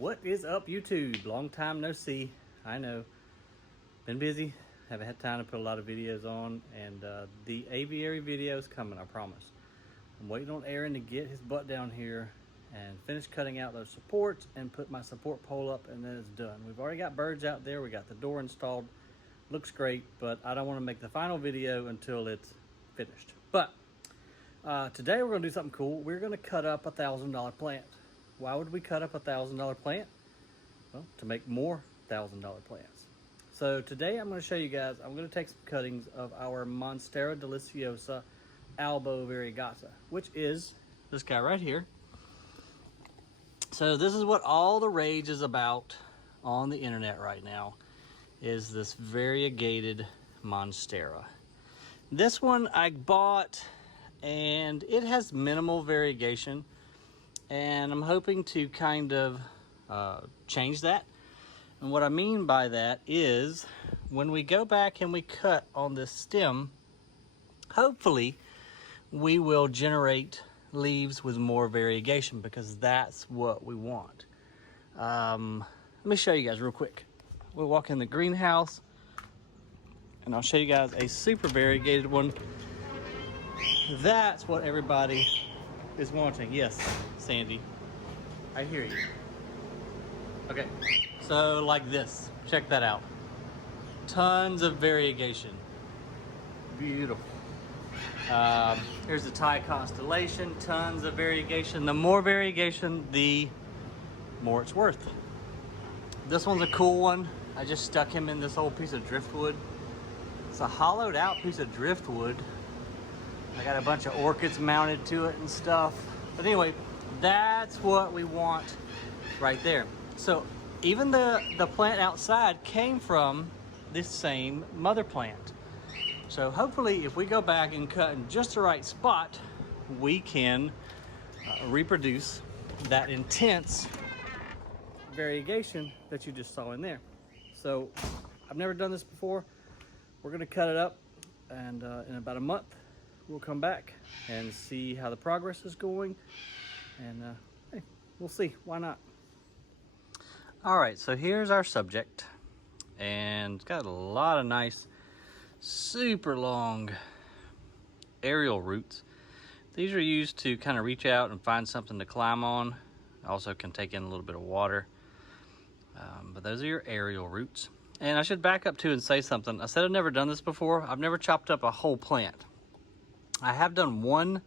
What is up, YouTube? Long time no see. I know, been busy, haven't had time to put a lot of videos on, and the aviary video is coming, I promise. I'm waiting on Aaron to get his butt down here and finish cutting out those supports and put my support pole up, and then it's done. We've already got birds out there, we got the door installed, looks great, but I don't want to make the final video until it's finished. But today we're going to do something cool. We're going to cut up a $1,000 plant. Why would we cut up a $1,000 plant? Well, to make more $1,000 plants. So today I'm going to show you guys, I'm going to take some cuttings of our Monstera Deliciosa Albo variegata, which is this guy right here. So this is what all the rage is about on the internet right now, is this variegated Monstera. This one I bought, and it has minimal variegation, and I'm hoping to kind of change that. And what I mean by that is when we go back and we cut on this stem, hopefully we will generate leaves with more variegation, because that's what we want. Let me show you guys real quick. We'll walk in the greenhouse and I'll show you guys a super variegated one. That's what everybody is wanting. Yes, Sandy, I hear you. Okay, so like this, check that out. Tons of variegation, beautiful. Here's the Thai constellation, tons of variegation. The more variegation, the more it's worth. This one's a cool one. I just stuck him in this old piece of driftwood. It's a hollowed out piece of driftwood. I got a bunch of orchids mounted to it and stuff. But anyway, that's what we want right there. So even the plant outside came from this same mother plant. So hopefully if we go back and cut in just the right spot, we can reproduce that intense variegation that you just saw in there. So I've never done this before. We're gonna cut it up, and in about a month, we'll come back and see how the progress is going, and hey, we'll see, why not? All right, so here's our subject, and it's got a lot of nice, super long aerial roots. These are used to kind of reach out and find something to climb on. Also can take in a little bit of water, but those are your aerial roots. And I should back up too and say something. I said I've never done this before. I've never chopped up a whole plant. I have done one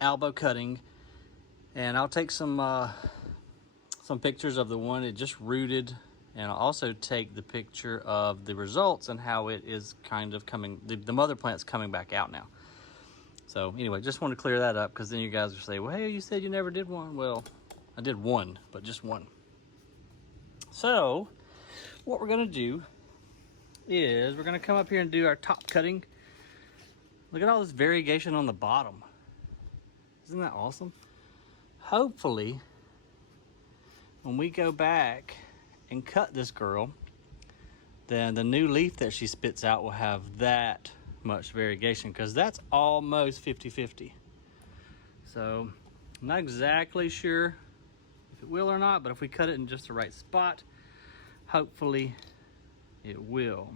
albo cutting, and I'll take some pictures of the one it just rooted, and I'll also take the picture of the results and how it is kind of coming, the mother plant's coming back out now. So anyway, just want to clear that up, because then you guys will say, well, hey, you said you never did one. Well, I did one, but just one. So what we're gonna do is we're gonna come up here and do our top cutting. Look at all this variegation on the bottom. Isn't that awesome? Hopefully, when we go back and cut this girl, then the new leaf that she spits out will have that much variegation, because that's almost 50-50. So I'm not exactly sure if it will or not, but if we cut it in just the right spot, hopefully it will.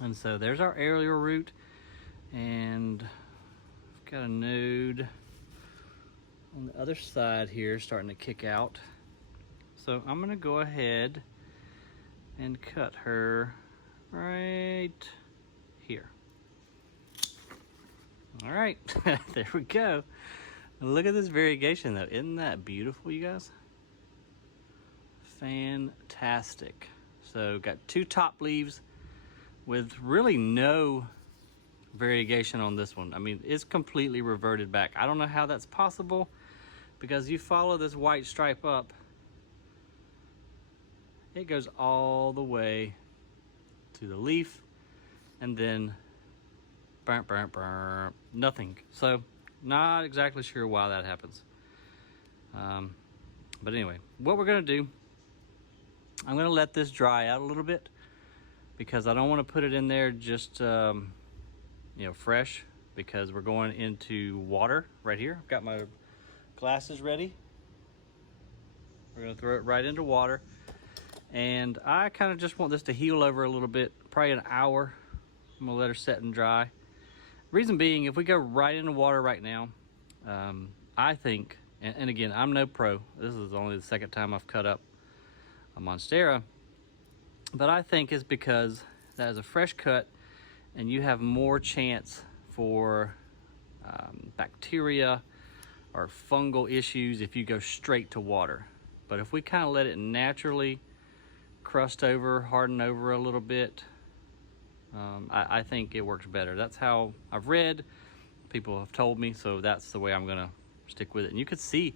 And so there's our aerial root, and I've got a node on the other side here starting to kick out. So I'm gonna go ahead and cut her right here. All right, there we go. Look at this variegation though. Isn't that beautiful, you guys? Fantastic. So got two top leaves with really no variegation on this one. I mean, it's completely reverted back. I don't know how that's possible, because you follow this white stripe up, it goes all the way to the leaf, and then nothing. So not exactly sure why that happens. But anyway, what we're gonna do, I'm gonna let this dry out a little bit, because I don't want to put it in there just fresh, because we're going into water right here. I've got my glasses ready. We're gonna throw it right into water. And I kind of just want this to heal over a little bit, probably an hour. I'm gonna let her set and dry. Reason being, if we go right into water right now, I think, and again, I'm no pro. This is only the second time I've cut up a Monstera, but I think it's because that is a fresh cut and you have more chance for bacteria or fungal issues if you go straight to water. But if we kind of let it naturally crust over, harden over a little bit, I think it works better. That's how I've read, people have told me, so that's the way I'm gonna stick with it. And you could see,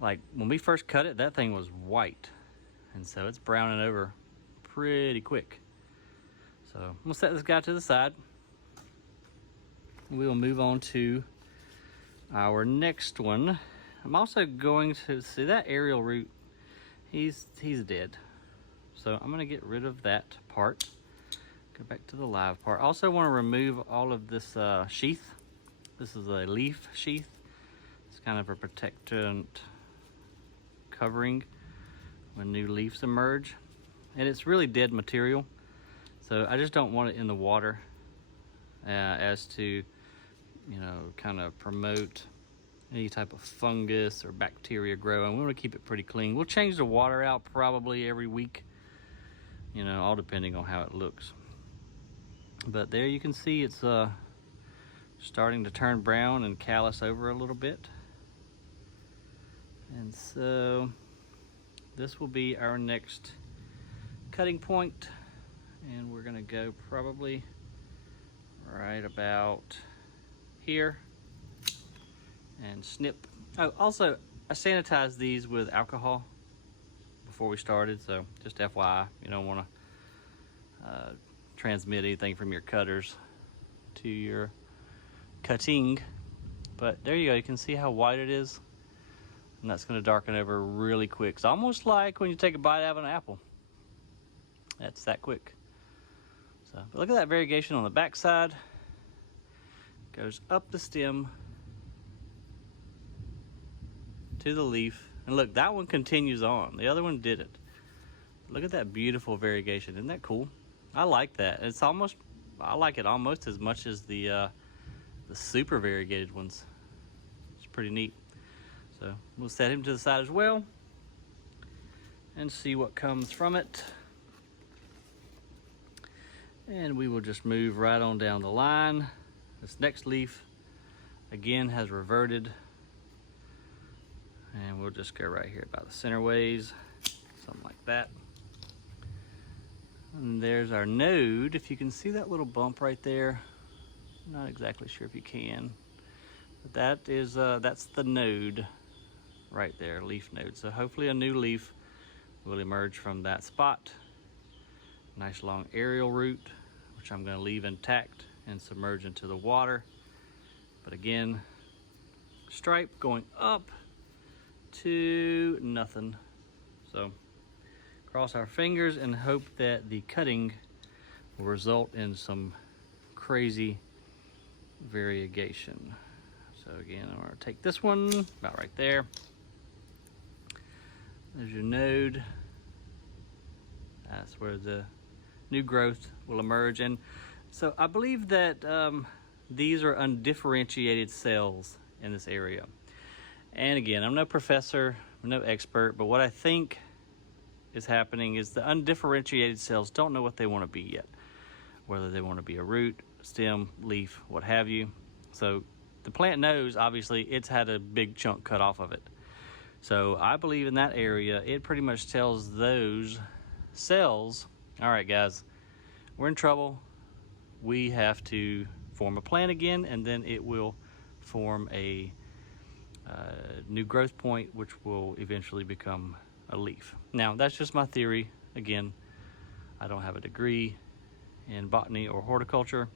like when we first cut it, that thing was white, and so it's browning over pretty quick. So I'm gonna set this guy to the side. We will move on to our next one. I'm also going to see that aerial root, he's dead. So I'm gonna get rid of that part. Go back to the live part. Also want to remove all of this sheath. This is a leaf sheath. It's kind of a protectant covering when new leaves emerge. And it's really dead material. So I just don't want it in the water as to, you know, kind of promote any type of fungus or bacteria growing. We want to keep it pretty clean. We'll change the water out probably every week, you know, all depending on how it looks. But there you can see it's starting to turn brown and callus over a little bit. And so this will be our next cutting point, and we're gonna go probably right about here and snip. Oh, also I sanitized these with alcohol before we started, so just FYI, you don't want to transmit anything from your cutters to your cutting. But there you go, you can see how white it is, and that's going to darken over really quick. It's almost like when you take a bite out of an apple. That's that quick. So, but look at that variegation on the back side. Goes up the stem to the leaf, and look, that one continues on. The other one didn't. Look at that beautiful variegation. Isn't that cool? I like that. It's almost, I like it almost as much as the super variegated ones. It's pretty neat. So we'll set him to the side as well and see what comes from it. And we will just move right on down the line. This next leaf again has reverted, and we'll just go right here about the center ways, something like that. And there's our node. If you can see that little bump right there, I'm not exactly sure if you can, but that is that's the node right there, leaf node. So hopefully a new leaf will emerge from that spot. Nice long aerial root, which I'm going to leave intact and submerge into the water. But again, stripe going up to nothing. So cross our fingers and hope that the cutting will result in some crazy variegation. So again, I'm going to take this one about right there. There's your node. That's where the new growth will emerge. And so I believe that these are undifferentiated cells in this area. And again, I'm no professor, I'm no expert, but what I think is happening is the undifferentiated cells don't know what they want to be yet, whether they want to be a root, stem, leaf, what have you. So the plant knows, obviously, it's had a big chunk cut off of it. So I believe in that area, it pretty much tells those cells, all right guys, we're in trouble. We have to form a plant again, and then it will form a new growth point, which will eventually become a leaf. Now, that's just my theory. Again, I don't have a degree in botany or horticulture.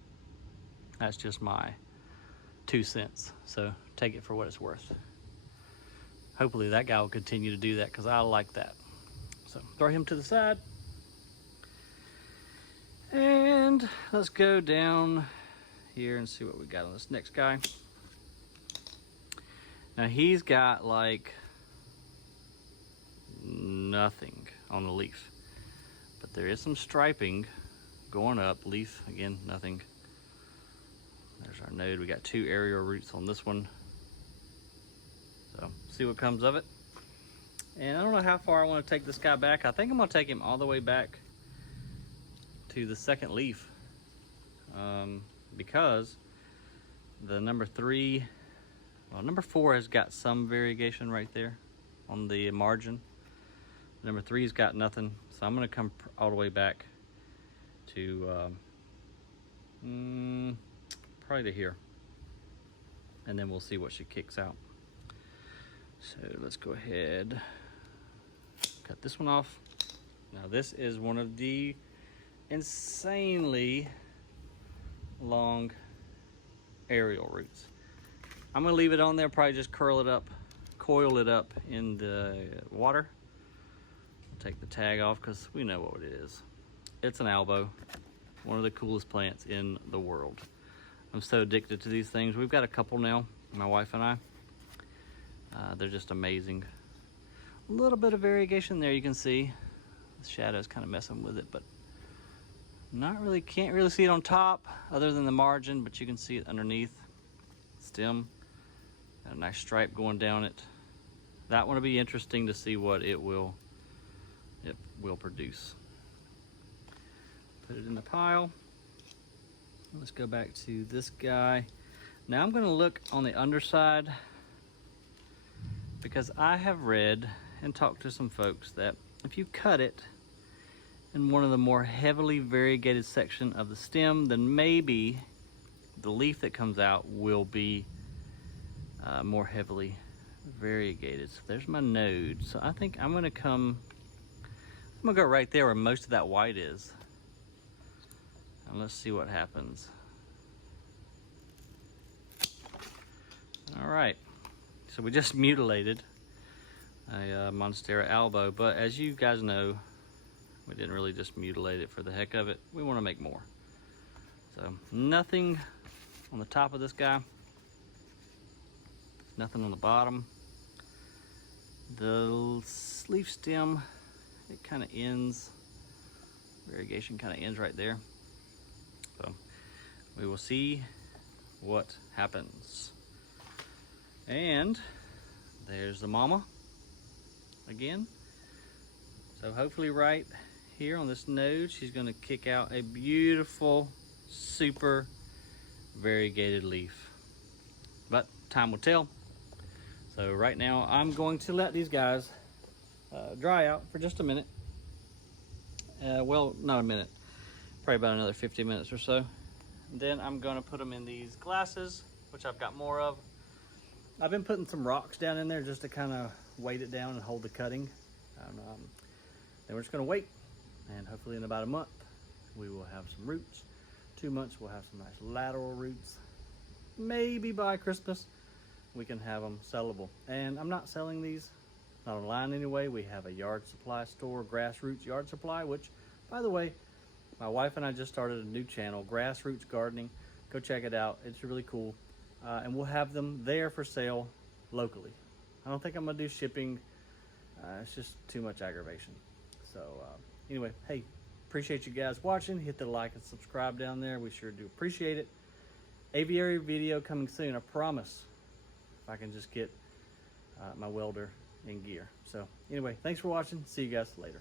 That's just my 2 cents. So take it for what it's worth. Hopefully that guy will continue to do that, because I like that. So throw him to the side. And let's go down here and see what we got on this next guy. Now he's got like nothing on the leaf. But there is some striping going up. Leaf, again, nothing. There's our node. We got 2 aerial roots on this one. So, see what comes of it. And I don't know how far I want to take this guy back. I think I'm going to take him all the way back to the second leaf. Because the number 3, well, number 4 has got some variegation right there on the margin. Number 3's got nothing. So I'm going to come all the way back to probably to here. And then we'll see what she kicks out. So let's go ahead, cut this one off. Now this is one of the insanely long aerial roots. I'm gonna leave it on there, probably just curl it up, coil it up in the water. Take the tag off because we know what it is. It's an albo, one of the coolest plants in the world. I'm so addicted to these things. We've got a couple now, my wife and I. They're just amazing. A little bit of variegation there, you can see. The shadow's kind of messing with it, but not really, can't really see it on top other than the margin, but you can see it underneath. Stem, got a nice stripe going down it. That one will be interesting to see what it will produce. Put it in the pile. Let's go back to this guy. Now I'm going to look on the underside, because I have read and talked to some folks that if you cut it in one of the more heavily variegated section of the stem, then maybe the leaf that comes out will be more heavily variegated. So there's my node. So I think I'm gonna go right there where most of that white is. And let's see what happens. All right. So we just mutilated a Monstera Albo, but as you guys know, we didn't really just mutilate it for the heck of it. We want to make more. So nothing on the top of this guy, nothing on the bottom. The leaf stem, it kind of ends, variegation kind of ends right there. So we will see what happens. And there's the mama again. So hopefully right here on this node, she's gonna kick out a beautiful, super variegated leaf. But time will tell. So right now I'm going to let these guys dry out for just a minute. Well, not a minute, probably about another 50 minutes or so. And then I'm gonna put them in these glasses, which I've got more of. I've been putting some rocks down in there just to kind of weight it down and hold the cutting. Then we're just going to wait, and hopefully in about a month we will have some roots. 2 months we'll have some nice lateral roots. Maybe by Christmas we can have them sellable. And I'm not selling these, not online anyway. We have a yard supply store, Grassroots Yard Supply, which, by the way, my wife and I just started a new channel, Grassroots Gardening. Go check it out. It's really cool. And we'll have them there for sale locally. I don't think I'm gonna do shipping. It's just too much aggravation. So anyway, hey, appreciate you guys watching. Hit the like and subscribe down there. We sure do appreciate it. Aviary video coming soon, I promise. If I can just get my welder in gear. So anyway, thanks for watching. See you guys later.